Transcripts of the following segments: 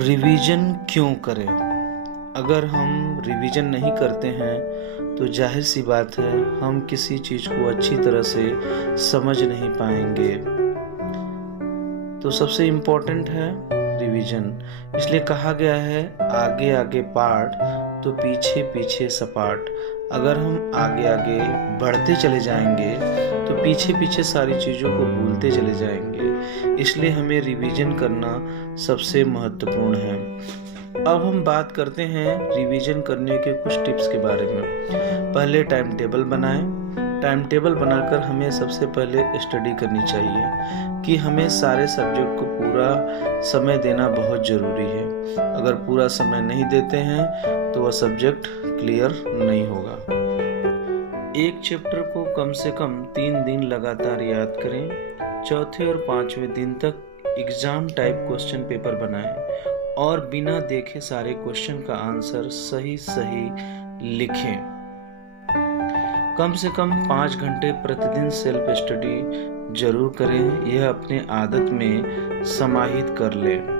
Revision क्यों करें? अगर हम रिवीजन नहीं करते हैं तो जाहिर सी बात है हम किसी चीज़ को अच्छी तरह से समझ नहीं पाएंगे। तो सबसे इम्पोर्टेंट है रिवीजन। इसलिए कहा गया है आगे आगे पाठ तो पीछे पीछे सपाट। अगर हम आगे आगे बढ़ते चले जाएंगे तो पीछे पीछे सारी चीज़ों को भूलते चले जाएंगे। इसलिए हमें रिवीजन करना सबसे महत्वपूर्ण है। अब हम बात करते हैं रिवीजन करने के कुछ टिप्स के बारे में। पहले टाइम टेबल बनाएं। टाइम टेबल बनाकर हमें सबसे पहले स्टडी करनी चाहिए कि हमें सारे सब्जेक्ट को पूरा समय देना बहुत ज़रूरी है। अगर पूरा समय नहीं देते हैं तो वह सब्जेक्ट क्लियर नहीं होगा। एक चैप्टर को कम से कम 3 दिन लगातार याद करें। चौथे और 5वें दिन तक एग्जाम टाइप क्वेश्चन पेपर बनाएं और बिना देखे सारे क्वेश्चन का आंसर सही लिखें। कम से कम 5 घंटे प्रतिदिन सेल्फ स्टडी जरूर करें। यह अपने आदत में समाहित कर लें।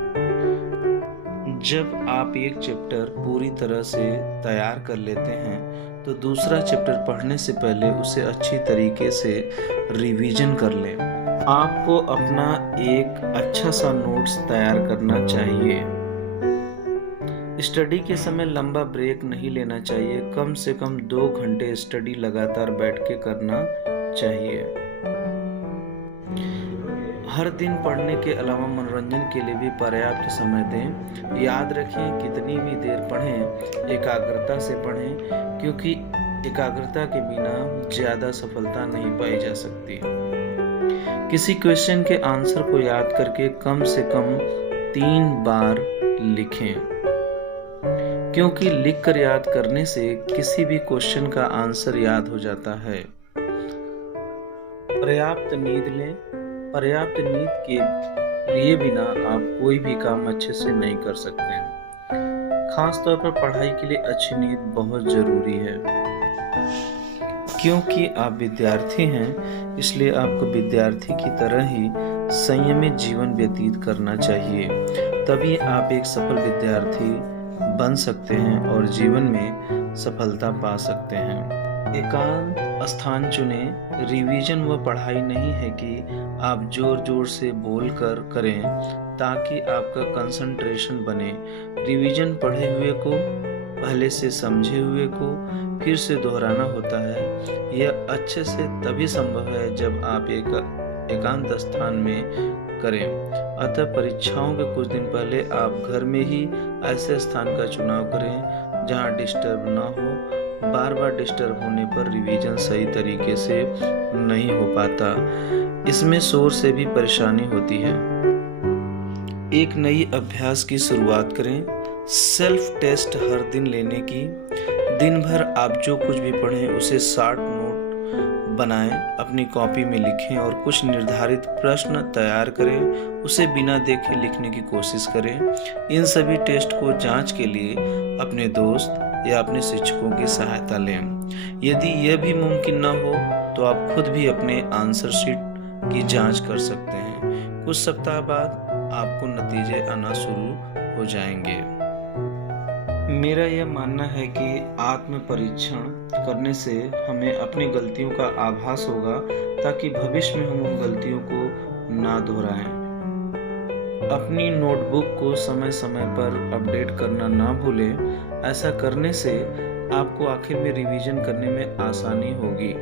जब आप एक चैप्टर पूरी तरह से तैयार कर लेते हैं तो दूसरा चैप्टर पढ़ने से पहले उसे अच्छी तरीके से रिवीजन कर लें। आपको अपना एक अच्छा सा नोट्स तैयार करना चाहिए। स्टडी के समय लंबा ब्रेक नहीं लेना चाहिए। कम से कम 2 घंटे स्टडी लगातार बैठ के करना चाहिए। हर दिन पढ़ने के अलावा मनोरंजन के लिए भी पर्याप्त समय दें। याद रखें कितनी भी देर पढ़ें, एकाग्रता से पढ़ें, क्योंकि एकाग्रता के बिना ज़्यादा सफलता नहीं पाई जा सकती। किसी क्वेश्चन के आंसर को याद करके कम से कम 3 बार लिखें, क्योंकि लिखकर याद करने से किसी भी क्वेश्चन का आंसर याद हो जाता है। पर्याप्त नींद लें। पर्याप्त नींद के लिए बिना आप कोई भी काम अच्छे से नहीं कर सकते हैं। खास तौर पर पढ़ाई के लिए अच्छी नींद बहुत जरूरी है। क्योंकि आप विद्यार्थी हैं, इसलिए आपको विद्यार्थी की तरह ही संयमित जीवन व्यतीत करना चाहिए। तभी आप एक सफल विद्यार्थी बन सकते हैं और जीवन में सफलता पा सकते हैं। एकांत स्थान चुनें। रिवीजन वह पढ़ाई नहीं है कि आप जोर जोर से बोलकर करें ताकि आपका कंसंट्रेशन बने। रिवीजन पढ़े हुए को पहले से समझे हुए को फिर से दोहराना होता है। यह अच्छे से तभी संभव है जब आप एक एकांत स्थान में करें। अतः परीक्षाओं के कुछ दिन पहले आप घर में ही ऐसे स्थान का चुनाव करें जहां डिस्टर्ब ना हो। बार बार डिस्टर्ब होने पर रिवीजन सही तरीके से नहीं हो पाता। इसमें शोर से भी परेशानी होती है। एक नई अभ्यास की शुरुआत करें। सेल्फ टेस्ट हर दिन लेने की। दिन भर आप जो कुछ भी पढ़ें उसे शॉर्ट नोट बनाएं, अपनी कॉपी में लिखें और कुछ निर्धारित प्रश्न तैयार करें। उसे बिना देखे लिखने की कोशिश करें। इन सभी टेस्ट को जांच के लिए अपने दोस्त या अपने शिक्षकों की सहायता लें। यदि यह भी मुमकिन न हो तो आप खुद भी अपने आंसर शीट की जांच कर सकते हैं। कुछ सप्ताह बाद आपको नतीजे आना शुरू हो जाएंगे। मेरा यह मानना है कि आत्म परीक्षण करने से हमें अपनी गलतियों का आभास होगा ताकि भविष्य में हम उन गलतियों को ना दोहराएं। अपनी नोटबुक को समय समय पर अपडेट करना ना भूलें। ऐसा करने से आपको आखिर में रिवीजन करने में आसानी होगी।